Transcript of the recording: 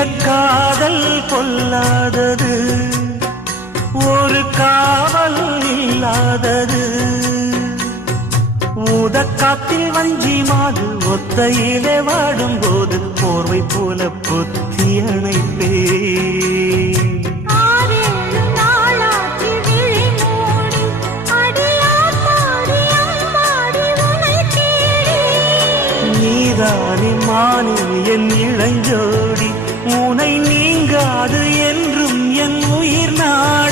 காதல் கொல்லாதது, ஒரு காவல் இல்லாதது. ஊதக்காத்தில் வஞ்சி மாது ஒத்தையிலே வாடும்போது போர்வை போல பொத்தி அணைப்பே. நீதானே மானே என் இளஞ்சோடி, உனை நீங்காது என்றும் என் உயிர் நாடி.